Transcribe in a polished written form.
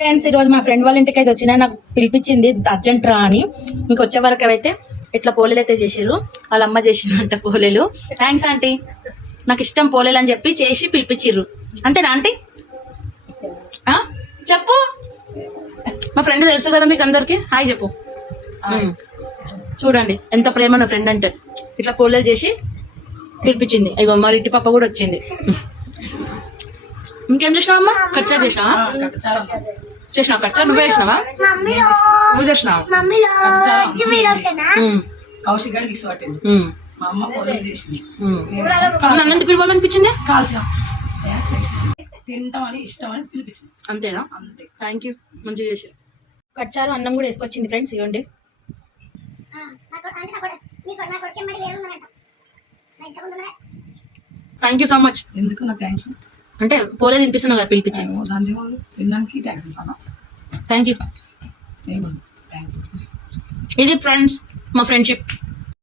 Friends ఈరోజు మా friend వాళ్ళ ఇంటికి అయితే వచ్చినా నాకు పిలిపించింది అర్జెంట్ రా అని. ఇంకొచ్చే వరకు అయితే ఇట్లా పోలేలు అయితే చేసారు. వాళ్ళ అమ్మ చేసిందంట పోలేలు. థ్యాంక్స్ ఆంటీ, నాకు ఇష్టం పోలేలు అని చెప్పి చేసి పిలిపించిర్రు. అంతేనా ఆంటీ? చెప్పు, మా ఫ్రెండ్ తెలుసు కదా మీకు అందరికి. హాయ్ చెప్పు. చూడండి ఎంత ప్రేమ నా ఫ్రెండ్ అంటే. ఇట్లా పోలేలు చేసి పిలిపించింది. ఇగో మరి ఇంటి పాప కూడా వచ్చింది. ఇంకేం చేసినావు అమ్మా? కచ్చా చేసినావా? చేసినావు కచ్చా? నువ్వే చేసినావా? నువ్వు చేసినావు? నన్ను పిలవాలనిపించింది. తింటామని ఇష్టం అని పిలిపించింది. అంతేనా? అంతే. థ్యాంక్ యూ, మంచిగా చేసారు. కచ్చారు అన్నం కూడా వేసుకొచ్చింది ఫ్రెండ్స్. ఇవ్వండి. Thank you so much. ఎందుకు నా థ్యాంక్స్ అంటే పోలే తినిపిస్తున్నావు కదా పిలిపించి. తినడానికి థ్యాంక్స్ అన్నా. Thank you. థ్యాంక్స్. ఇది ఫ్రెండ్స్ మా ఫ్రెండ్షిప్.